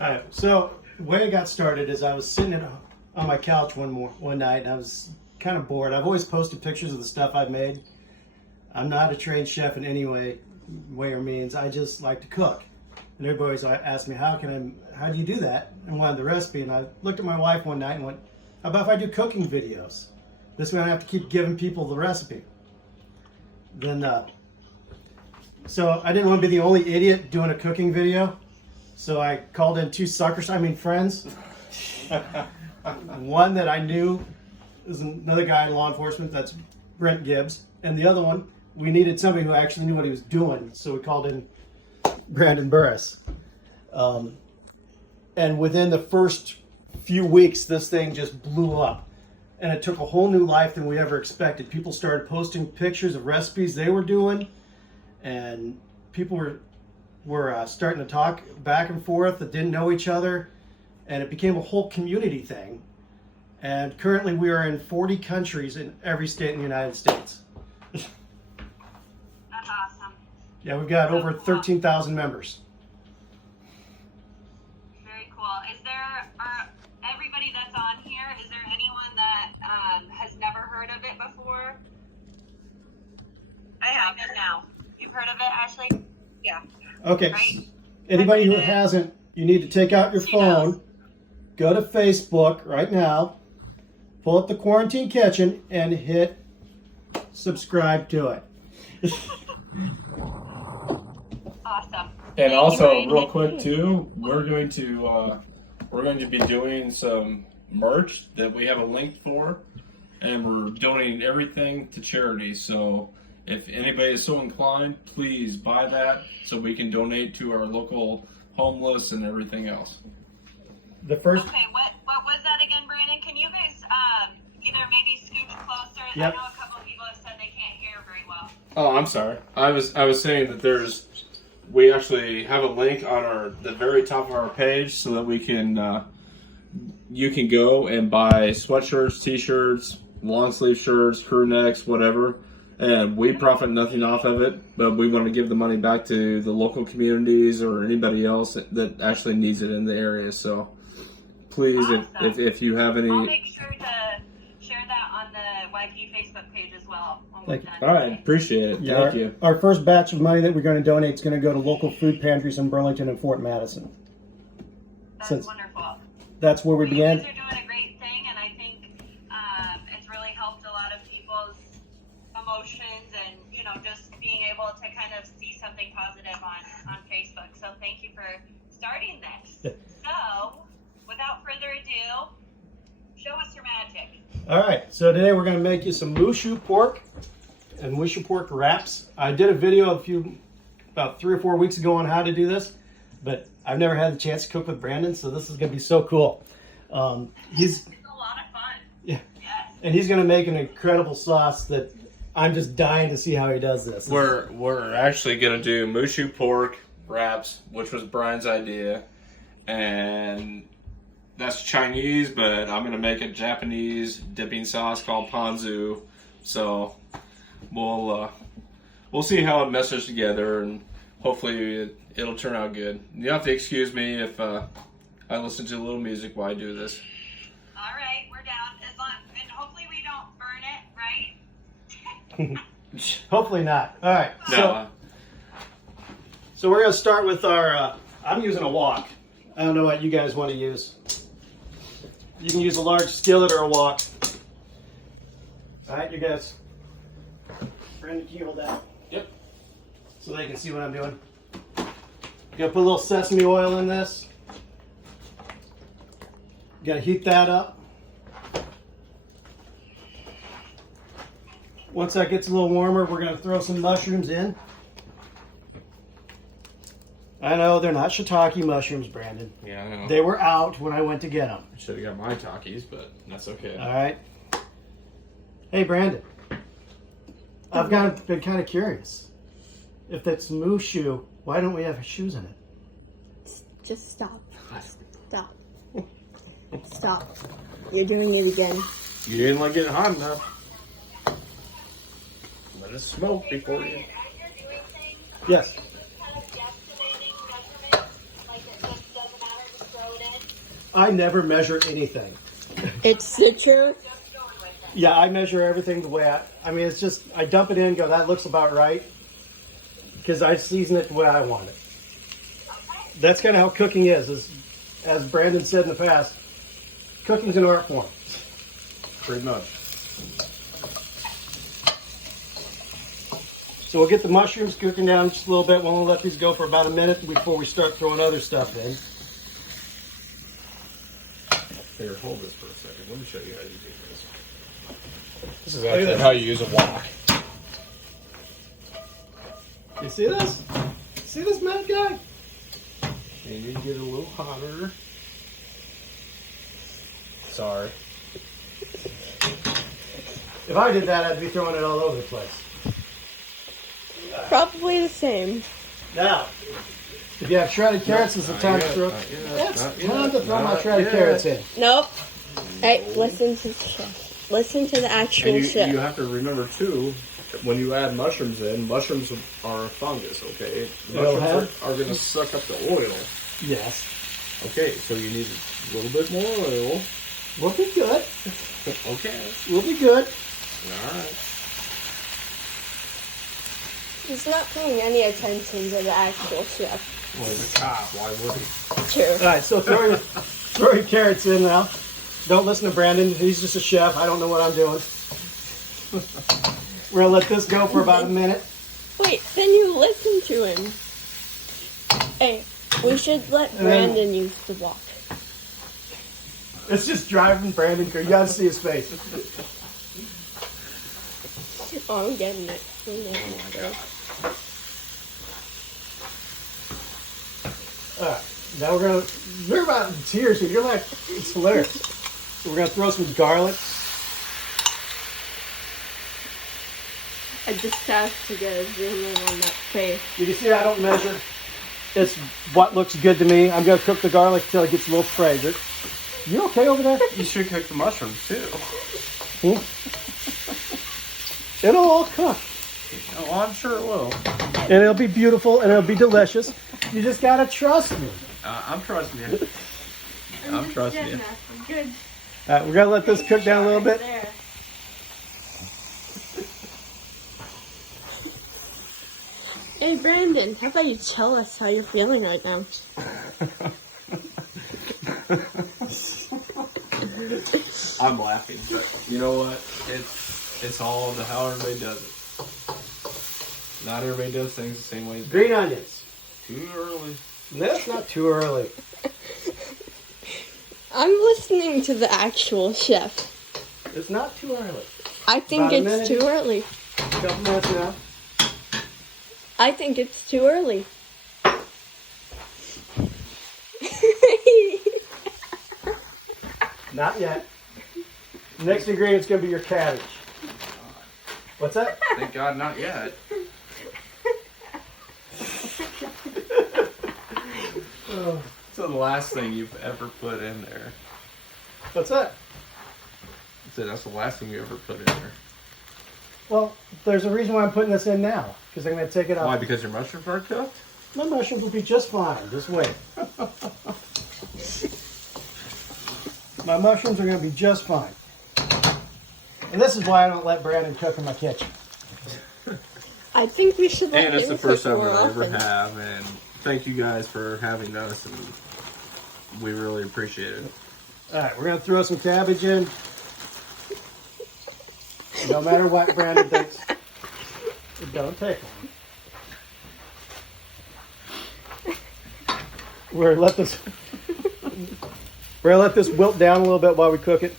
All right, so the way it got started is I was sitting on my couch one night, and I was kind of bored. I've always posted pictures of the stuff I've made. I'm not a trained chef in any way or means. I just like to cook. And everybody always asks me, how do you do that? And wanted the recipe. And I looked at my wife one night and went, how about if I do cooking videos? This way I don't have to keep giving people the recipe. Then, so I didn't want to be the only idiot doing a cooking video. So I called in two friends. One that I knew is another guy in law enforcement, that's Brent Gibbs. And the other one, we needed somebody who actually knew what he was doing. So we called in Brandon Burrus. And within the first few weeks, this thing just blew up. And it took a whole new life than we ever expected. People started posting pictures of recipes they were doing. And people were starting to talk back and forth that didn't know each other. And it became a whole community thing. And currently we are in 40 countries in every state in the United States. That's awesome. Yeah, we've got over 13,000 members. Very cool. Everybody that's on here, is there anyone that has never heard of it before? I have. Now. You've heard of it, Ashley? Yeah. Okay. Right. Anybody who hasn't, you need to take out your phone, go to Facebook right now, pull up the Quarantine Kitchen, and hit subscribe to it. Awesome. And also, real quick too, we're going to be doing some merch that we have a link for, and we're donating everything to charity. So if anybody is so inclined, please buy that so we can donate to our local homeless and everything else. The first. Okay, what was that again, Brandon? Can you guys either maybe scooch closer? Yep. I know a couple of people have said they can't hear very well. Oh, I'm sorry. I was saying that we actually have a link on the very top of our page so that we can you can go and buy sweatshirts, t-shirts, long sleeve shirts, crew necks, whatever. And we profit nothing off of it, but we want to give the money back to the local communities or anybody else that actually needs it in the area. So please, Awesome. if you have any... I'll make sure to share that on the YP Facebook page as well. Thank you. All right, appreciate it. Yeah, Thank you. Our first batch of money that we're going to donate is going to go to local food pantries in Burlington and Fort Madison. That's wonderful. That's where we You began. guys are doing a great thing, and I think it's really helped a lot of people's emotions and, just being able to kind of see something positive on Facebook. So thank you for starting this. So, without further ado, show us your magic. All right, so today we're going to make you some Shoo Pork and Shoo Pork wraps. I did a video about 3 or 4 weeks ago on how to do this, but I've never had the chance to cook with Brandon, so this is going to be so cool. It's a lot of fun. Yeah, Yes. and he's going to make an incredible sauce that I'm just dying to see how he does this. We're actually gonna do Shoo Pork wraps, which was Brian's idea, and that's Chinese, but I'm gonna make a Japanese dipping sauce called ponzu. So we'll see how it meshes together, and hopefully it'll turn out good. You have to excuse me if I listen to a little music while I do this. All right, we're down. And hopefully we don't burn it, right? Hopefully not. All right, No, so we're going to start with our, I'm using a wok. I don't know what you guys want to use. You can use a large skillet or a wok. All right, you guys. Brandon, can you hold that? Yep. So they can see what I'm doing. Gonna put a little sesame oil in this. Gotta heat that up. Once that gets a little warmer, we're gonna throw some mushrooms in. I know they're not shiitake mushrooms, Brandon. yeah, I know. They were out when I went to get them. Should have got my Takis, but that's okay. All right. Hey, Brandon. I've been kind of curious. If it's Shoo, why don't we have shoes in it? Just stop. Stop. Stop. You're doing it again. You didn't like it hot enough. Let it smoke before you. Yes. Kind of guesstimating measurements I never measure anything. It's the truth. Yeah, I measure everything the way I mean, it's just, I dump it in, go, that looks about right. Because I season it the way I want it. That's kind of how cooking is. As Brandon said in the past, cooking's an art form. Pretty much. So we'll get the mushrooms cooking down just a little bit. We'll let these go for about a minute before we start throwing other stuff in. Here, hold this for a second. Let me show you how you do this. This is actually how you use a wok. You see this? See this mad guy? And you get a little hotter. Sorry. If I did that, I'd be throwing it all over the place. Probably the same. Now, if you have shredded carrots, it's the time to throw. It's time to throw my shredded carrots in. Nope. Hey, listen to the chef. Listen to the actual And chef. you have to remember too, when you add mushrooms in, mushrooms are a fungus, okay? Mushrooms are going to suck up the oil. Yes. Okay, so you need a little bit more oil. We'll be good. Okay. We'll be good. Alright. He's not paying any attention to the actual chef. Well, he's a cop. Why would he? True. All right, so throw your carrots in now. Don't listen to Brandon. He's just a chef. I don't know what I'm doing. We're going to let this go for about a minute. Wait, then you listen to him. Hey, we should let Brandon use the wok. It's just driving Brandon crazy. You got to see his face. Oh, I'm getting it. All right, now you're about in tears here. You're like, it's hilarious. So we're going to throw some garlic. I just have to get a zoom in on that face. You can see I don't measure. It's what looks good to me. I'm going to cook the garlic till it gets a little fragrant. You okay over there? You should cook the mushrooms too. It'll all cook. Oh, I'm sure it will. And it'll be beautiful and it'll be delicious. You just got to trust me. I'm trusting you. I'm trusting you. I'm good. All right, we're going to let this cook down a little bit. There. Hey Brandon, how about you tell us how you're feeling right now? I'm laughing, but you know what? It's all the how everybody does it. Not everybody does things the same way. Green onions. Too early. That's not too early. I'm listening to the actual chef. It's not too early. I think About a it's minute. too early. A couple minutes now. I think it's too early. Not yet. Next ingredient's going to be your cabbage. What's that? Thank God, not yet. So the last thing you've ever put in there. What's that? So that's the last thing you ever put in there. Well, there's a reason why I'm putting this in now. Because I'm going to take it Why? off. Because your mushrooms aren't cooked? My mushrooms will be just fine. Just wait. My mushrooms are going to be just fine. And this is why I don't let Brandon cook in my kitchen. I think we should let And it's him the first cook time more that I ever often. have, and thank you guys for having us, and we really appreciate it. All right, we're going to throw some cabbage in. No matter what Brandon thinks. It don't take long. We're gonna let this wilt down a little bit while we cook it.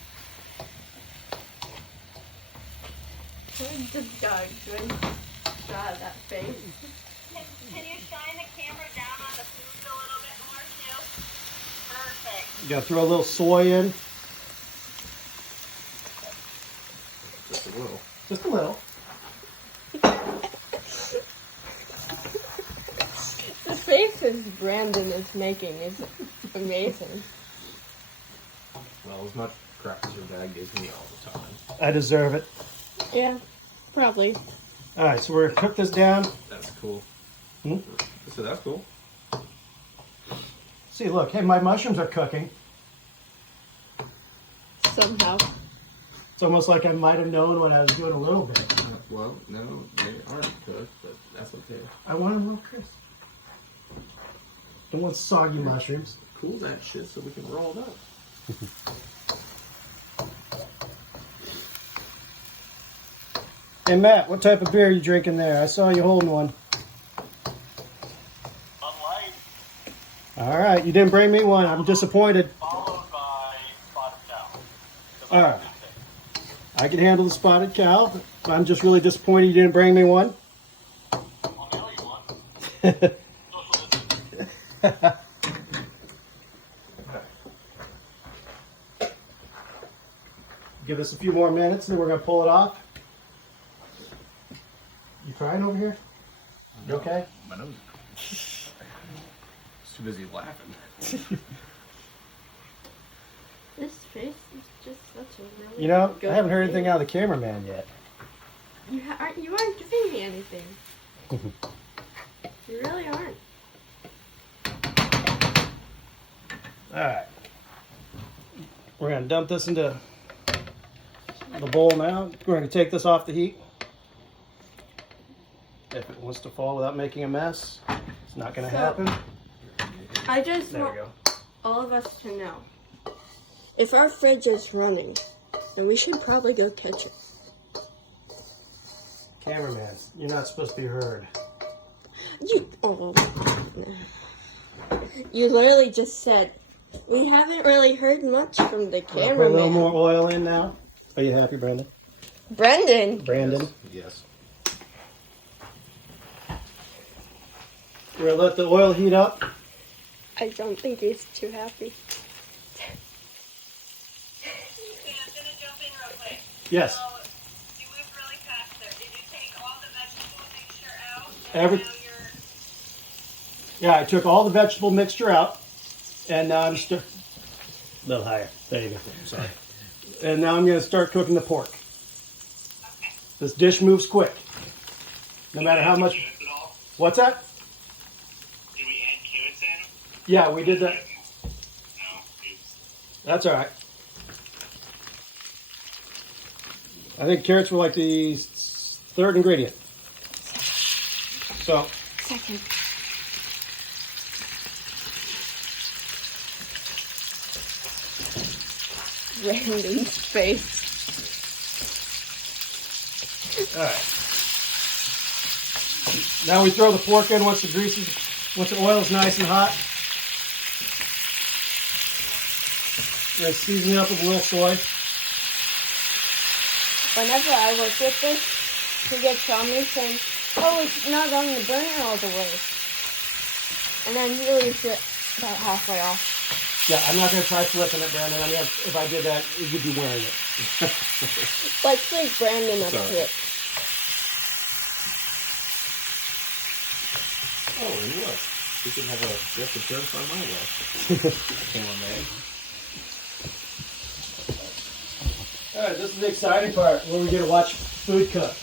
Just got a good shot of that face. Can you shine the camera down on the food a little bit more too? Perfect. You gotta throw a little soy in. Just a little. Just a little. The faces Brandon is making is amazing. Well, as much crap as your dad gives me all the time. I deserve it. Yeah, probably. All right, so we're gonna cook this down. That's cool. Hmm? So that's cool. See, look, hey, my mushrooms are cooking. somehow. It's almost like I might have known what I was doing a little bit. Well, no, they aren't cooked, but that's okay. I want them real crisp. Don't want soggy mushrooms. Cool that shit so we can roll it up. Hey Matt, what type of beer are you drinking there? I saw you holding one. Sunlight, All right, you didn't bring me one. I'm disappointed. followed by Spotted Cow. All right. I can handle the spotted cow. I'm just really disappointed you didn't bring me one. I'll nail you one. Social distance. Give us a few more minutes and then we're going to pull it off. You crying over here? You okay? My nose. He's too busy laughing. This face is just such a really You know, good I haven't heard face. anything out of the cameraman yet. You aren't giving me anything. You really aren't. All right. We're going to dump this into the bowl now. We're going to take this off the heat. If it wants to fall without making a mess, it's not going to So- happen. I just There we want go. all of us to know. If our fridge is running, then we should probably go catch it. Cameraman, you're not supposed to be heard. You literally just said, we haven't really heard much from the I'll put a little cameraman. more oil in now. Are you happy, Brandon? Brendan, Brandon. Yes. We're going to let the oil heat up. I don't think he's too happy. Okay, I'm gonna jump in real quick. Yes. So, you moved really fast there. Did you take all the vegetable mixture out? Every- Now you're... Yeah, I took all the vegetable mixture out. And now I'm a little higher. There you go. Sorry. And now I'm going to start cooking the pork. Okay. This dish moves quick. No matter how much. Carrots at all? What's that? Did we add carrots in? Yeah, we did that. No. Oops. That's all right. I think carrots were like the third ingredient. So, Second. Brandon's face. all right. Now we throw the pork in once the oil is nice and hot. We're going to season it up with a little soy. Whenever I work with this, he gets on me saying, oh, it's not on the burner all the way. And then he leaves it about halfway off. Yeah, I'm not going to try flipping it, Brandon. I mean, if I did that, you'd be wearing it. Let's leave Brandon up Sorry. to it. Oh, and look. We can have a just appearance on my way. Cameraman. All right, this is the exciting part where we get to watch food cook.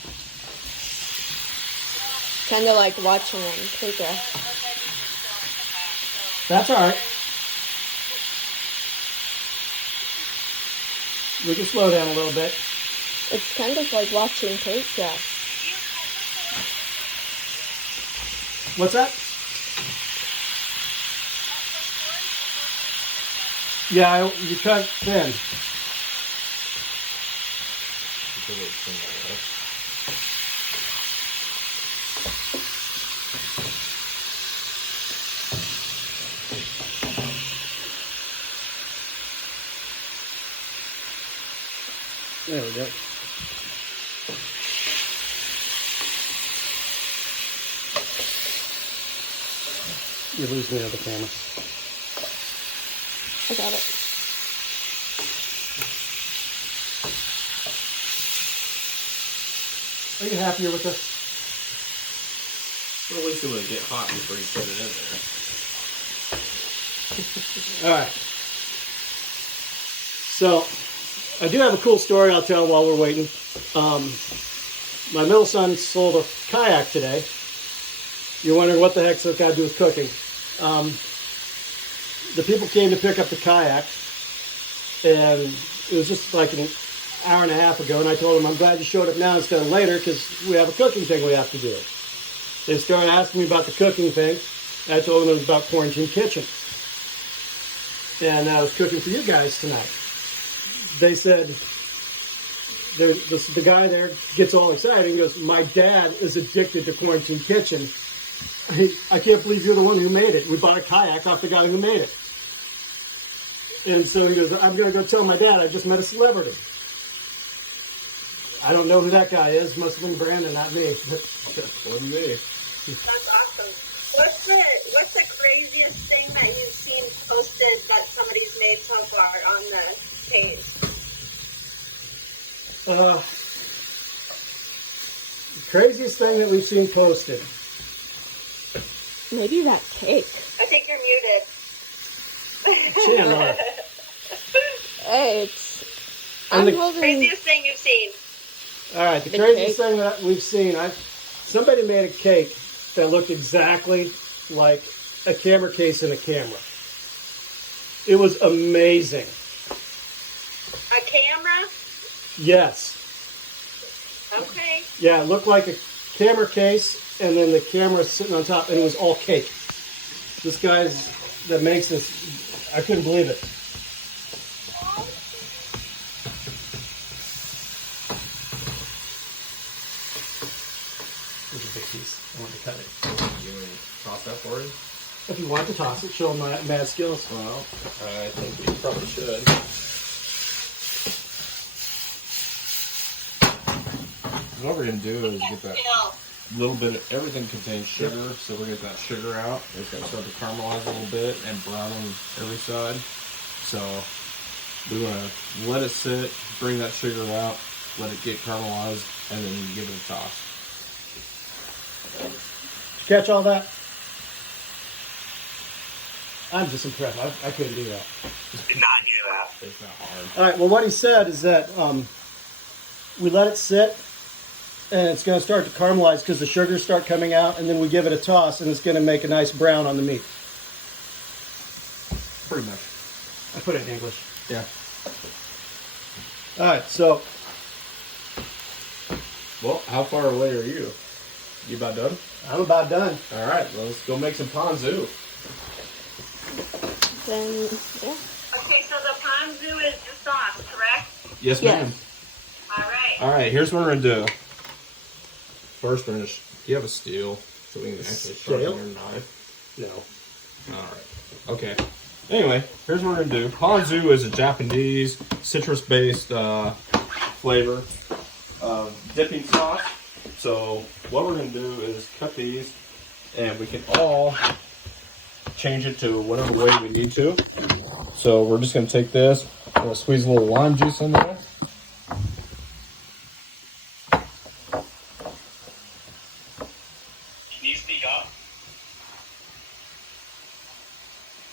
Kind of like watching on progress. That's all right. We can slow down a little bit. It's kind of like watching paint dry. What's that? Yeah, you cut thin. There we go. You're losing me on the camera. I got it. Are you happier with this? Well, at least it would get hot before you put it in there. All right. So, I do have a cool story I'll tell while we're waiting. My middle son sold a kayak today. You're wondering what the heck's that got to do with cooking. The people came to pick up the kayak, and It was just like an hour and a half ago, and I told them, I'm glad you showed up now instead of later because we have a cooking thing we have to do. They started asking me about the cooking thing. I told them it was about Quarantine Kitchen. And I was cooking for you guys tonight. They said, the guy there gets all excited. He goes, my dad is addicted to Quarantine Kitchen. I can't believe you're the one who made it. We bought a kayak off the guy who made it. And so he goes, I'm going to go tell my dad I just met a celebrity. I don't know who that guy is. Must have been Brandon, not me. Wasn't me. That's awesome. What's the craziest thing that you've seen posted that somebody's made so far on the page? The craziest thing that we've seen posted. Maybe that cake. I think you're muted. Chandler. Hey, it's. And I'm the holding. Craziest thing you've seen. All right, the The craziest cake. thing that we've seen, somebody made a cake that looked exactly like a camera case in a camera. It was amazing. A camera? Yes. Okay. Yeah, it looked like a camera case, and then the camera sitting on top, and it was all cake. This guy's that makes this, I couldn't believe it. There's a big piece. I want to cut it. You want to toss that for you? If you want to toss it, show them my mad skills. Well, I think you probably should. What we're gonna do is get that little bit of everything contains sugar, so we're gonna get that sugar out. It's gonna start to caramelize a little bit and brown on every side. So we wanna let it sit, bring that sugar out, let it get caramelized, and then you give it a toss. Did you catch all that? I'm just impressed. I couldn't do that. Did not hear that. It's not hard. All right. Well, what he said is that we let it sit, and it's going to start to caramelize because the sugars start coming out, and then we give it a toss, and it's going to make a nice brown on the meat. Pretty much. I put it in English. Yeah. All right. So Well, how far away are you? You about done? I'm about done. All right, well, let's go make some ponzu. Then, yeah. Okay, so the ponzu is the sauce, correct? Yes, Yes. ma'am. All right. All right, here's what we're gonna do. First, we're gonna. Do you have a steel so we can actually sharpen Steel? your knife? No. All right. Okay. Anyway, here's what we're gonna do. Ponzu is a Japanese citrus-based flavor dipping sauce. So what we're gonna do is cut these, and we can all change it to whatever way we need to. So we're just gonna take this. We're gonna squeeze a little lime juice in there. Can you speak up?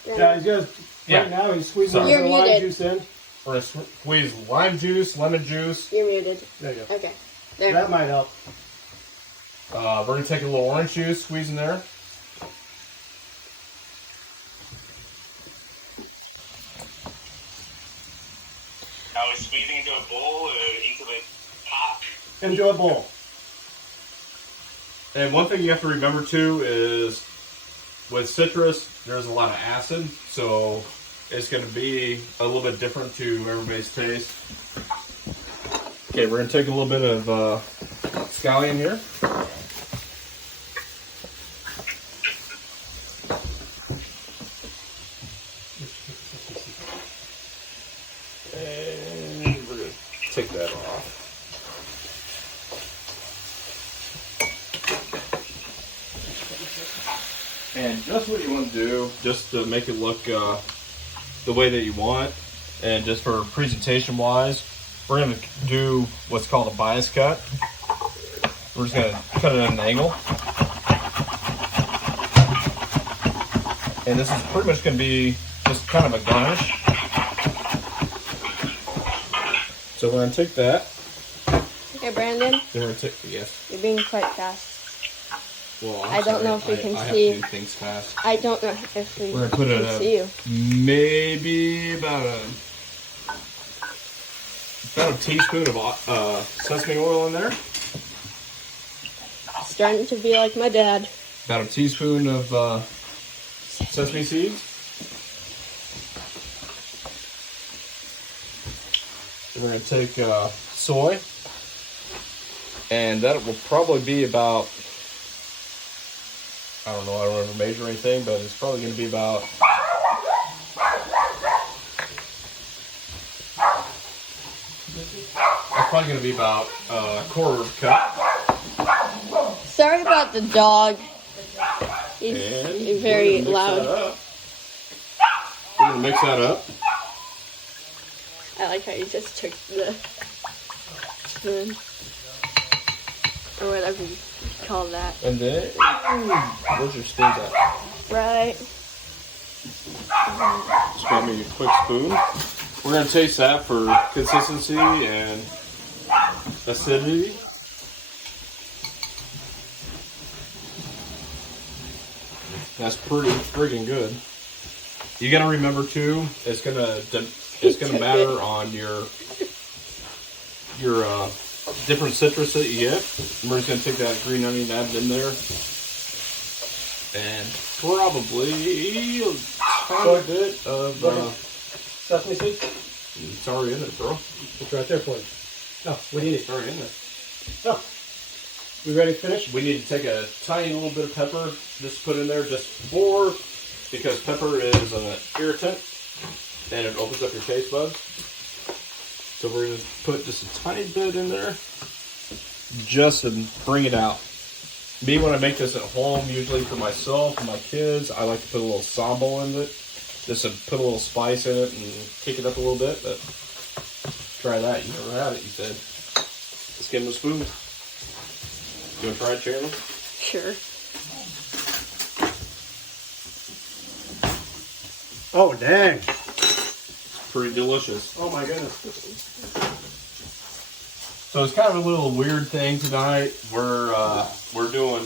Yeah, he's got. Yeah. Right now, he's squeezing a Sorry. little You're lime muted. juice in. We're gonna squeeze lime juice, lemon juice. You're muted. There you go. Okay. There. That might help. We're gonna take a little orange juice, squeeze in there. Now we're squeezing into a bowl or into the pot. Into a bowl. And one thing you have to remember too is with citrus, there's a lot of acid, so it's going to be a little bit different to everybody's taste. Okay, we're going to take a little bit of scallion here. And we're going to take that off. And just what you want to do, just to make it look the way that you want, and just for presentation wise, we're going to do what's called a bias cut. We're just going to cut it at an angle. And this is pretty much going to be just kind of a garnish. So we're going to take that. Okay, Brandon, Then we're going to take, yes. you're being quite fast. Well, I don't know if we can I see. have to do things fast. I don't know if we We're going to put it can see you. maybe about About a teaspoon of sesame oil in there. Starting to be like my dad. About a teaspoon of sesame seeds. We're going to take soy. And that will probably be about, I don't know, I don't ever measure anything, but it's probably going to be about a quarter of a cup. Sorry about the dog. And He's very loud. We're going to mix that up. I like how you just took the spoon. Or whatever you call that. And then, where's your spoon at? Right. Just grab me a quick spoon. We're going to taste that for consistency and acidity. That's pretty friggin' good. You got to remember too, it's gonna matter on your different citrus that you get. We're just gonna take that green onion, add it in there, and probably a tiny bit of Sesame seeds? it's already in it, bro. It's right there for you. Oh, what do you need? It's already in there. Oh, we ready to finish? We need to take a tiny little bit of pepper, just put in there because pepper is an irritant and it opens up your taste buds. So we're going to put just a tiny bit in there just to bring it out. Me, when I make this at home, usually for myself and my kids, I like to put a little sambal in it, just to put a little spice in it and kick it up a little bit. But try that. You never had it, you said. Let's give him a spoon. You want to try it, Chandler? Sure. Oh, dang. Pretty delicious. Oh, my goodness. So it's kind of a little weird thing tonight. We're doing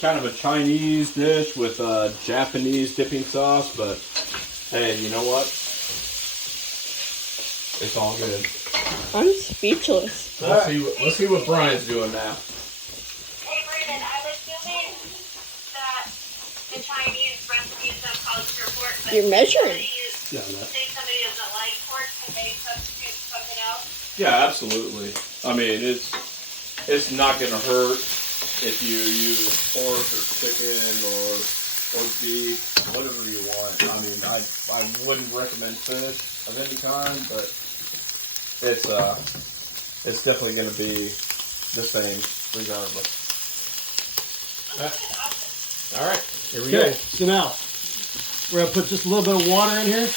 kind of a Chinese dish with Japanese dipping sauce, but hey, you know what? It's all good. I'm speechless. Let's see what Brian's doing now. Hey, Brandon, I'm assuming that the Chinese recipes have called Shoo Pork, but You're measuring. Say somebody doesn't like pork, can they substitute something else? Yeah, absolutely. I mean, it's not gonna hurt if you use pork or chicken or beef, whatever you want. I mean, I wouldn't recommend fish of any kind, but it's definitely gonna be the same regardless. All right, here we Okay, go. so now we're going to put just a little bit of water in here.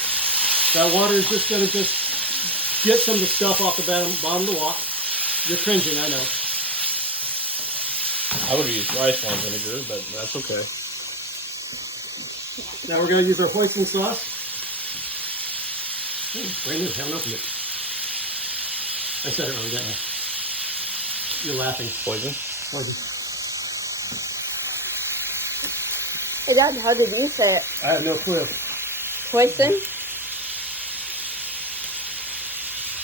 That water is just going to get some of the stuff off the bottom of the wok. You're cringing, I know. I would have used rice wine vinegar, but that's okay. Now we're going to use our hoisin sauce. Brandon, haven't opened it. I said it wrong, didn't I? You're laughing. Poison. Hoisin. Hey, Dad, how did you say it? I have no clue. Hoisin?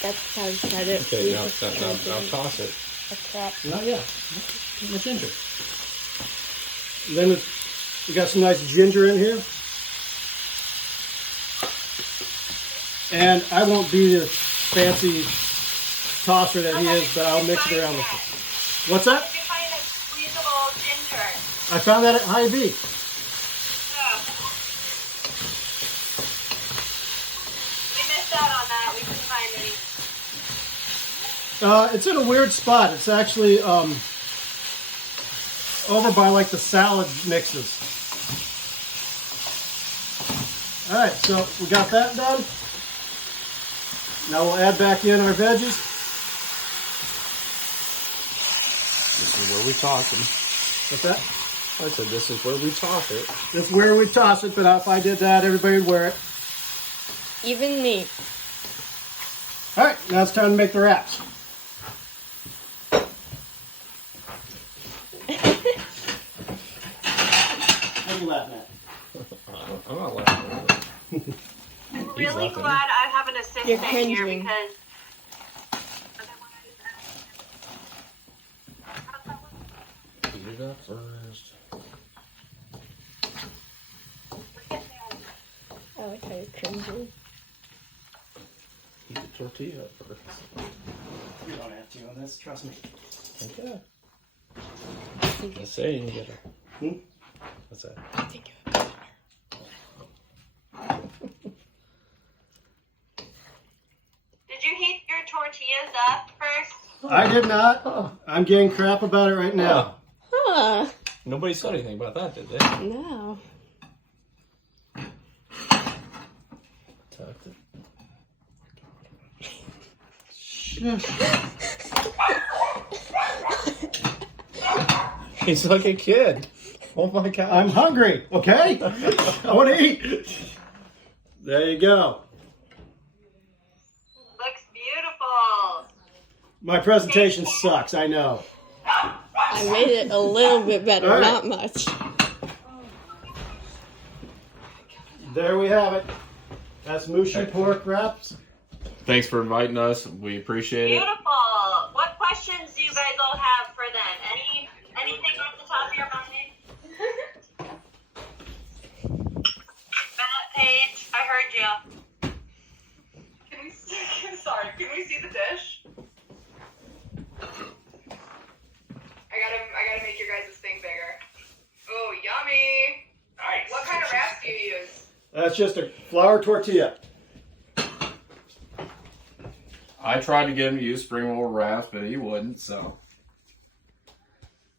That's how you said it. Okay, now toss it. A crap. Not yet. My ginger. Then we got some nice ginger in here. And I won't be the fancy tosser that he is, but I'll mix it around with it. What's that? Did you find a squeezable ginger? I found that at Hy-Vee. Oh. We missed out on that. We couldn't find any. It's in a weird spot. It's actually over by like the salad mixes. All right, so we got that done. Now we'll add back in our veggies. This is where we toss them. What's that? I said this is where we toss it. That's where we toss it, but if I did that, everybody would wear it. Even me. All right, now it's time to make the wraps. What are you laughing at? I'm not laughing at it. I'm really laughing. glad I have an assistant You're here cringing. because Heat it up first. I like how you're cringing. Heat the tortilla up first. You don't have to on this, trust me. Okay. I say you get her. What's that? I think it would be better. Did you heat your tortillas up first? I did not. I'm getting crap about it right now. Huh. Nobody said anything about that, did they? No. Tucked it. Shush. He's like a kid. Oh my god. I'm hungry, okay? I want to eat. There you go. Looks beautiful. My presentation sucks, I know. I made it a little bit better, All right. not much. There we have it. That's Shoo Pork wraps. Thanks for inviting us. We appreciate it. Beautiful. What questions do you guys all have for them? Anything off the top of your mind? Matt, Paige, I heard you. Can we see, sorry, can we see the dish? I gotta make your guys' thing bigger. Oh, yummy! Nice. What kind of wraps do you use? That's just a flour tortilla. I tried to get him to use spring roll wraps, but he wouldn't, so.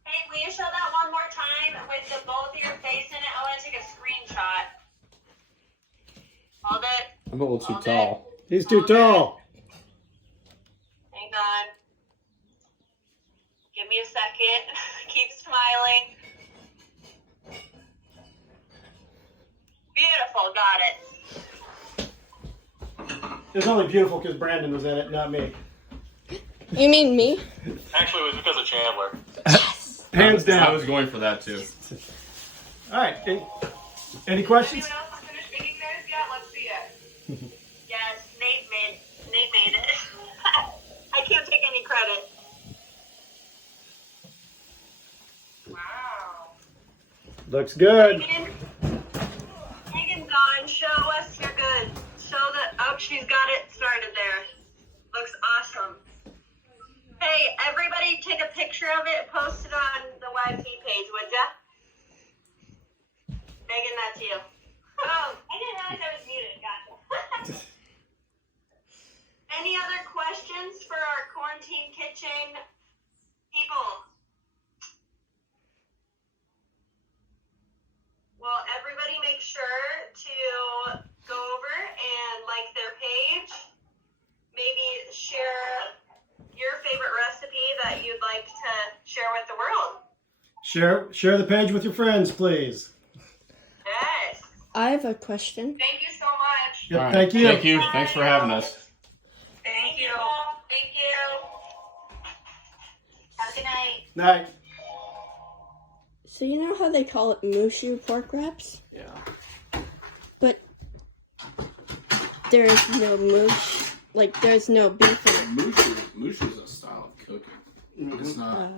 Hey, will you show that one more time with the both of your face in it? I want to take a screenshot. Hold it. I'm a little too Hold tall. He's too tall. Hang on. Give me a second. Keep smiling. Beautiful. Got it. It's only beautiful because Brandon was in it, not me. You mean me? Actually, it was because of Chandler. Hands I down. was going for that too. All right. Any questions? Anyone else finished making theirs yet? Let's see it. Yes, Nate made it. I can't take any credit. Wow. Looks good. Megan's on. Show us you're good. Show that. Oh, she's got it started there. Looks awesome. Hey, everybody take a picture of it, post it on the YP page, would ya? Megan, that's you. Oh, I didn't realize I was muted. Gotcha. Any other questions for our quarantine kitchen people? Well, everybody make sure to go over and like their page. Maybe share your favorite recipe that you'd like to share with the world. Share the page with your friends, please. Yes. I have a question. Thank you so much. Yep, All right. Thank you. Thank you. Thanks for having us. Thank you. Thank you. Have a good night. Night. So you know how they call it Shoo Pork wraps? Yeah. But there is no moosh. Like, there's no beef in it. Moosh is a style of cooking. It's not.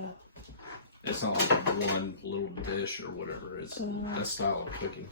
It's not like one little dish or whatever. It's a style of cooking.